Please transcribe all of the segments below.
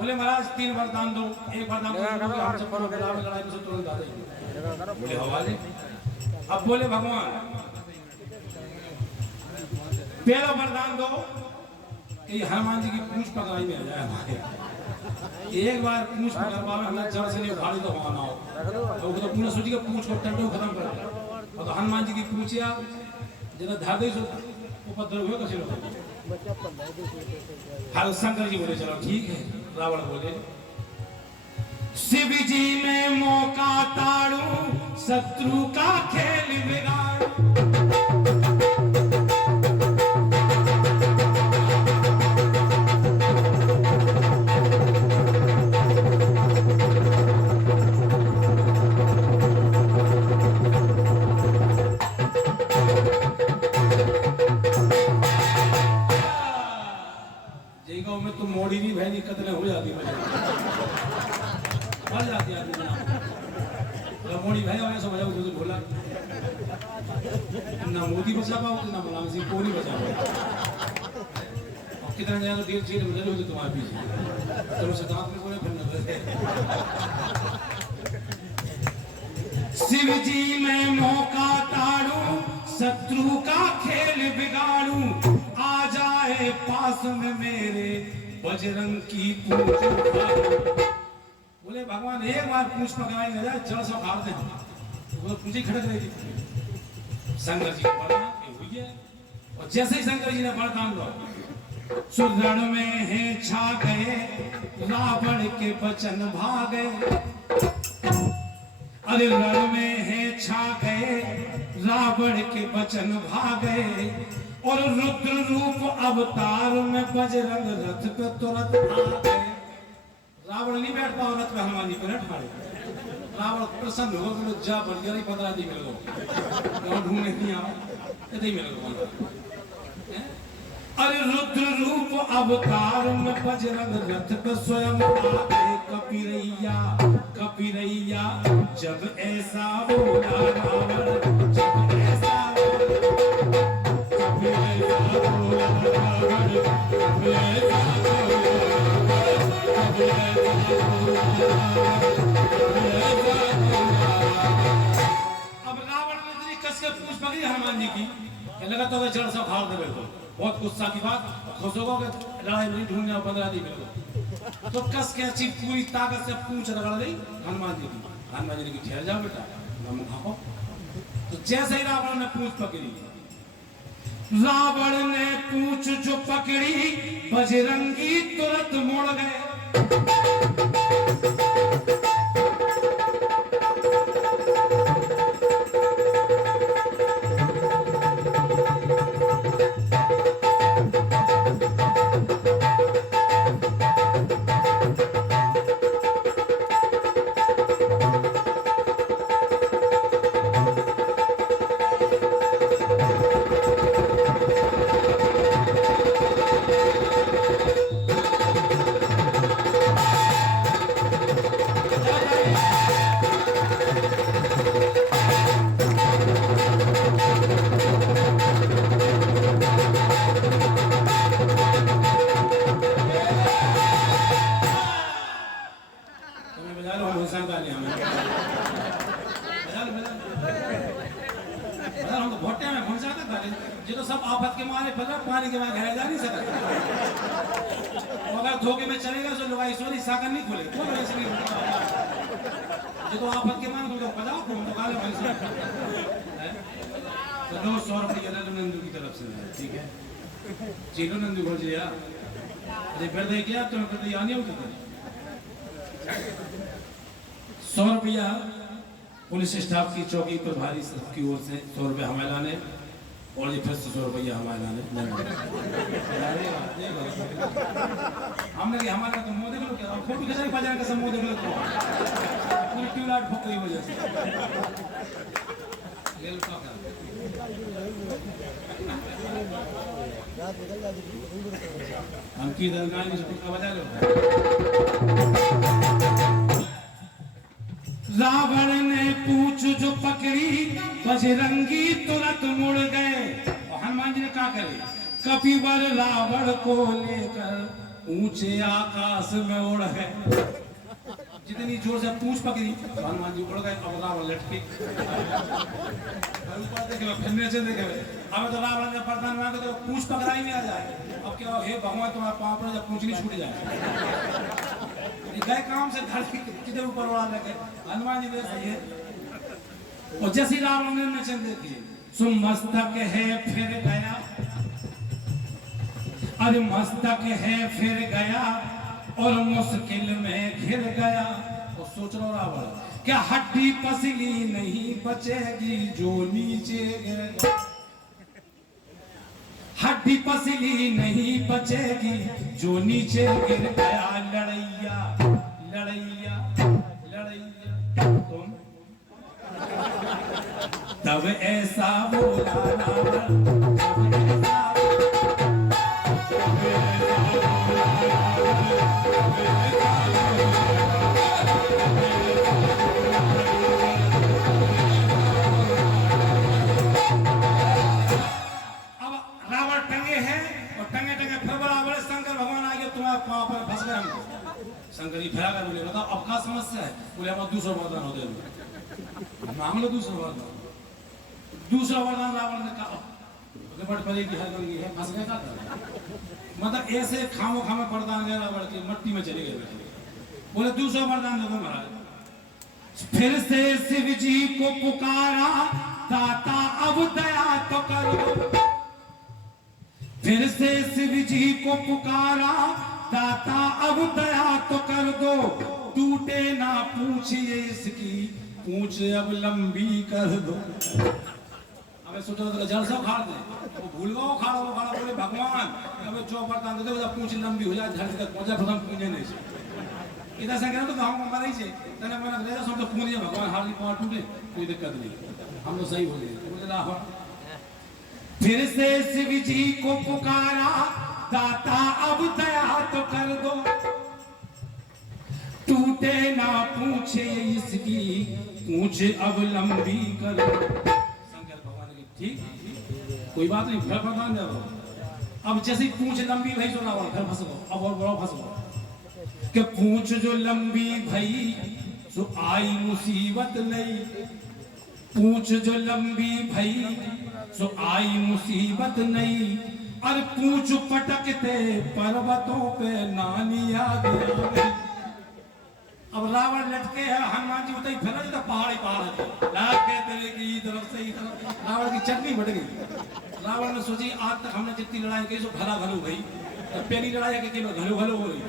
बोले महाराज 3 वरदान दो, एक वरदान लड़ाई में से तुरंत आ जाएंगे। बोले हवाले। अब बोले भगवान पहला वरदान दो कि हनुमान जी की पूंछ पकड़ाई में आ जाए हमारे। एक बार पूंछ पकड़ पावे हमें जड़ से नहीं उखाड़ी तो वहां ना हो तो पूरा सोची का पूंछ को टंडो खत्म कर दे। और तो हनुमान जी की पूंछिया जना धार दे सो उपद्रव हुए कैसे लोग। हर शंकर जी बोले चलो ठीक है। रावण बोले शिव जी में मौका ताड़ू शत्रु का खेल बिगाड़। में तो मोड़ी भी बहनी कतले हो जाती मर जाती आदमी मोड़ी भाई हमें समझा तो बोला ना मोदी बचा पाओ ना मुलायम सिंह कोहली बचा पाओ। कितना ज्यादा तो डेढ़ चीज बदल होती तुम्हारे पीछे चलो शताब्द में बोले फिर न शिव जी में मौका ताड़ू शत्रु का खेल बिगाड़ू। आ जाए पास में मेरे बजरंग की पूंछ। बोले भगवान एक बार पूंछ पकड़ाई न जाए जड़ से उखाड़ दे वो पूंछी खड़क रही थी। शंकर जी को वरदान हुई है और जैसे ही शंकर जी ने वरदान दो सुरण में है छा गए रावण के वचन भागे। अरे रण में है छा गए रावण के वचन भागे। और रुद्र रूप अवतार में बजरंग रथ पे तुरंत आ गए। रावण नहीं बैठता और रथ पे हनुमान जी पे ठाड़े। रावण प्रसन्न हो गया जा बढ़िया नहीं 15 दिन मिल गए ढूंढने नहीं आओ नहीं मिल गए। अरे रुद्र रूप अवतार में बजरंग रथ पे स्वयं आ गए। कपिरैया जब ऐसा बोला रावण जब ऐसा अब रावण ने इतनी कस के पूंछ पकड़ी हनुमान जी की लगा तो जड़ से उखाड़ दे बिल्कुल। बहुत गुस्सा की बात खुश हो गए लड़ाई नहीं ढूंढने 15 दिन मिल गए तो कस के अच्छी पूरी ताकत से पूंछ रगड़ दी हनुमान जी की। हनुमान जी ने की ठहर जाओ बेटा ना मुंह खाओ। तो जैसे ही रावण ने पूंछ पकड़ी रावण ने पूंछ जो पकड़ी बजरंगी तुरंत मुड़ गए। तो सब आफत के मारे फल पानी के मारे घर जा नहीं सकता। अगर धोखे में चलेगा तो लोग ईश्वरी सागर नहीं खुले कोई ऐसे नहीं जो तो आफत के मारे तो बजाओ तो काले भाई से तो 100 रुपये नंदू की तरफ से ठीक है चलो नंदू बोल जी यार अरे फिर दे क्या तुम फिर आने हो 100 रुपया पुलिस स्टाफ की चौकी प्रभारी की ओर से 100 रुपये हमें लाने और ये फिर 100 रुपया हमारे लाने हमने कि हमारा तो मोदी को क्या फोटो खिंचाई बाजार का सब मोदी को पूरी ट्यूबलाइट फूक गई वजह से ले लो क्या हम की दरगाह से का बजा लो। रावण ने पूंछ जो पकड़ी बजरंगी तुरंत मुड़ गए। और हनुमान जी ने क्या करे कपिवर रावण को लेकर ऊंचे आकाश में उड़ गए। जितनी जोर से पूंछ पकड़ी हनुमान जी उड़ गए। अब रावण लटके ऊपर देखे फिर नीचे देखे। अब तो रावण ने प्रधान मांगे तो पूंछ पकड़ा ही नहीं आ जाए। अब क्या हे भगवान तुम्हारा पांव पर जब पूंछ नहीं छूट जाए। गए काम से धरती किधर ऊपर उड़ा लगे। हनुमान जी ने सही है। और जैसे रावण ने नीचे देखी सुमस्तक है फिर गया। अरे मस्तक है फिर गया और मुश्किल में घिर गया। और सोच लो रावण क्या हड्डी पसली नहीं बचेगी जो नीचे गिरेगा। हड्डी पसली नहीं बचेगी जो नीचे गिर गया। लड़ैया लड़ैया लड़ैया तुम तब ऐसा बोला रावण। शंकर जी फिरा कर बोले बताओ अब क्या समस्या है। बोले हमारा दूसरा वरदान होते मांग लो दूसरा वरदान। दूसरा वरदान रावण ने कहा बट परे की हर गंगी है फंस गया। मतलब ऐसे खामो खामे वरदान ले रावण की मट्टी में चले गए। बोले दूसरा वरदान दे दो महाराज। फिर से शिव जी को पुकारा दाता अब दया तो करो। फिर से शिव जी को पुकारा दाता अब दया तो कर दो। टूटे ना पूछिए इसकी पूछ अब लंबी कर दो। अबे सोचो तो जल सब खाड़ दे वो भूल गो खाड़ा बोले भगवान अबे जो वरदान दे दो पूछ लंबी हो जाए धरती तक पहुंचा प्रथम पूजने नहीं से इधर से कहना तो गांव में मर ही से तने मैंने ले जा सब तो पूजने भगवान हार्ली पार टूटे कोई दिक्कत नहीं हम लोग सही हो गए। बोले रावण फिर से शिव जी को पुकारा दाता अब दया तो कर दो। टूटे ना पूछे इसकी पूछ अब लंबी कर दो। शंकर भगवान की ठीक कोई बात नहीं फिर प्रदान दे। अब जैसे पूछ लंबी भई तो रावण फिर फंस गो। अब और बड़ा फंस गो कि पूछ जो लंबी भई सो आई मुसीबत नहीं। पूछ जो लंबी भई सो आई मुसीबत नहीं। अरे पूछ पटकते पर्वतों पे नानिया गया। अब रावण लटके है हनुमान जी उतई फिर तो पहाड़ ही पहाड़ लाके तेरे की तरफ से ही तरफ रावण की चटनी बढ़ गई। रावण ने सोची आज तक हमने जितनी लड़ाई की सो घला घलू भाई। पहली लड़ाई है कि घलू घलू हो रही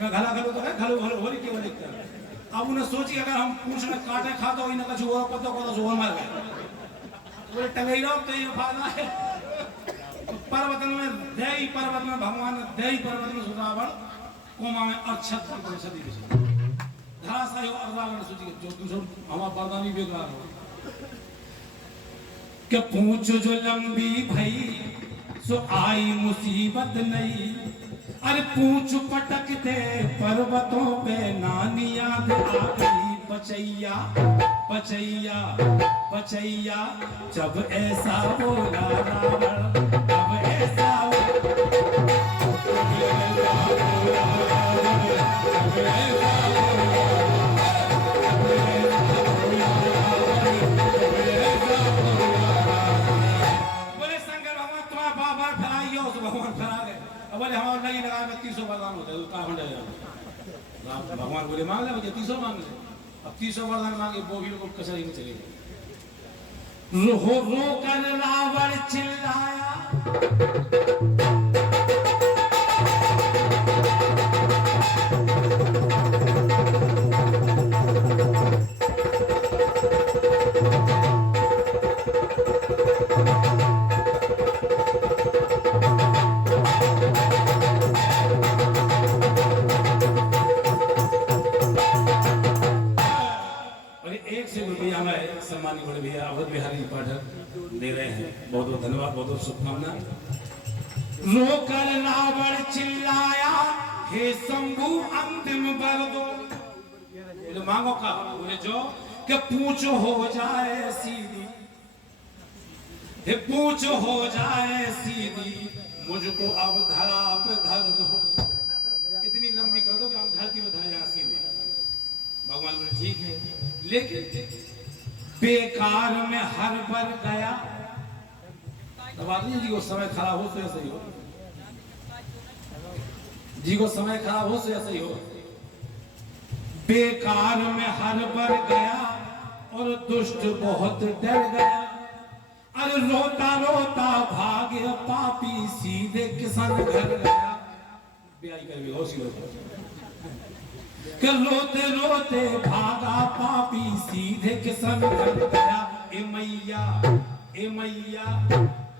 घला घलू तो है घलू घलू हो रही केवल दिक्कत। अब उन्हें सोची अगर हम पूछ में काटे खाता हो इन्हें कछु और पत्तों को तो मार गए। बोले टंगई रहो तो ये फायदा है। पर्वत में देई पर्वत में भगवान देई पर्वत में रावण कोमा में अक्षत सदी के धराशायी और रावण सोची जो दूसरा हमारा वरदानी बेकार हो कि पूछ जो लंबी भई सो आई मुसीबत नहीं। अरे पूछ पटकते पर्वतों पे नानी याद आ गई। बचैया बचैया बचैया जब ऐसा बोला रावण तब ऐसा बोले शंकर भगवान तुम्हारा बाबा फैलाई हो तो भगवान फैला गए। बोले हमारा नहीं लगा 300 वरदान होता है का खंड भगवान बोले मांग ले मुझे 300 मांग ले। अब 300 वरदान मांगे वो भी लोग कचहरी में चले गए। रो रो कर रावण चिल्लाया सम्मानित बड़े भैया अवध बिहारी पाठक दे रहे हैं। बहुत बहुत धन्यवाद बहुत बहुत शुभकामना। रोकर रावण चिल्लाया हे शंभु अंतिम वर दो। बोले मांगो का बोले जो कि पूछ हो जाए सीधी। हे पूछ हो जाए सीधी मुझको अब धरा पे धर दो, इतनी लंबी कर दो कि हम धरती में धर जाए सीधे। भगवान बोले ठीक है, लेकिन बेकार में हर बर गया। तब आदमी जी को समय खराब हो तो ऐसा ही हो, जी को समय खराब हो तो ऐसा ही हो। बेकार में हर बर गया और दुष्ट बहुत डर गया। अरे रोता रोता भागे पापी सीधे किसान घर गया। ब्याई कर भी होश कि रोते रोते भागा पापी सीधे किसान घर गया। ए मैया ए मैया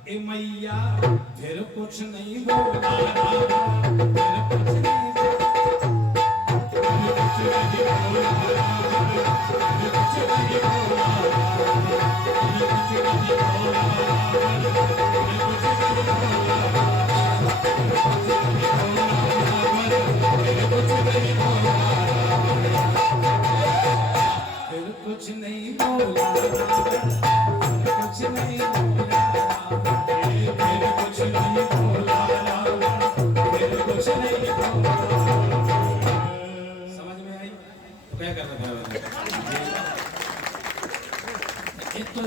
ए मैया फिर कुछ नहीं बोला, फिर कुछ नहीं बोला, फिर कुछ नहीं बोला, फिर कुछ नहीं बोला, फिर कुछ नहीं बोला, फिर कुछ नहीं बोला, फिर कुछ नहीं बोला, फिर कुछ नहीं बोला, कुछ नहीं बोला, फिर कुछ नहीं बोला, फिर कुछ नहीं बोला। समझ में आई? क्या कर रहा है? एक तो